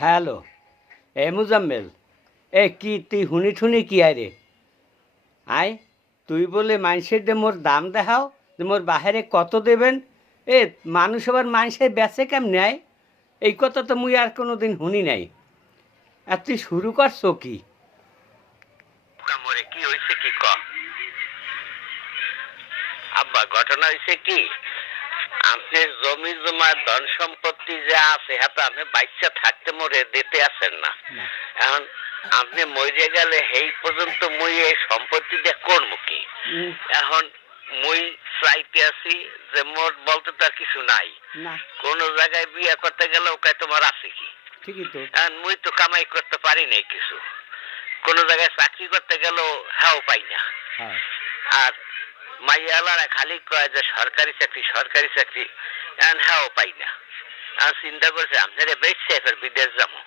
Hello, এ মুজাম্মেল, এ কি তুই হুনি ঠুনি কি আরে আয় তুই বলে মানুষের যে মোর দাম দেখাও যে মোর বাহারে কত দেবেন। এ মানুষ আবার মানুষের বেচে কেমনে আয়? এই কথা তো মুই আর কোনো দিন শুনি নাই। আর তুই শুরু করছো কি? কামরে কি হইছে কি ক আব্বা, ঘটনা হইছে কি, আপনার জমি জমা ধন সম্পত্তি যা আছে হাতে আপনি বাচ্চা থাকতে মরে দিতে আছেন না। এখন আপনি মরে গেলে এই পর্যন্ত মুই এই সম্পত্তি দিয়ে করবো কি? এখন মুই চাইতে আছি যে মোর বলতে তো আর কিছু নাই। কোন জায়গায় বিয়ে করতে গেলে ওকে তোমার আছে কি? ঠিকই তো। এখন মুই তো কামাই করতে পারি নাই কিছু, কোন জায়গায় চাকরি করতে গেলেও হ্যাঁ পাই না। আর মাইয়ালারা খালি কয় যে সরকারি চাকরি সরকারি চাকরি, এখন হ্যাঁ পাই না। আমি চিন্তা করছি আপনারা বেশি এবার বিদেশ যাবো,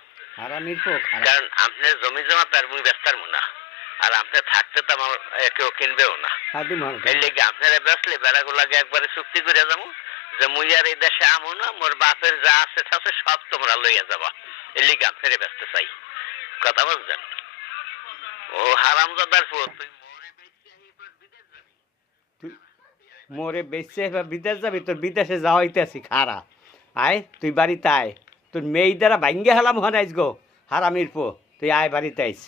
কারণ আপনার জমি জমা তার মুই ব্যস্ত না, আর আপনার থাকতে তো আমার কেউ কিনবেও না। এই লেগে আপনারা বেসলে বেড়াগুলাকে একবারে চুক্তি করে যাবো যে মুই আর এই দেশে আমো না, মোর বাপের যা আছে থাকে সব তোমরা লইয়া যাবা। এই লেগে আপনারা ব্যস্ত চাই, কথা বুঝছেন? ও হারামজাদার পুত, তুই মোরে বেচে এবার বিদেশ যাবি? তোর বিদেশে যাওয়া হইতেছি খারা। আয় তুই বাড়িতে আয়, তোর মেয়ে দ্বারা ভাঙ্গে হেলাম হন আইস গো হারামির পো, তুই আয় বাড়িতে আইস।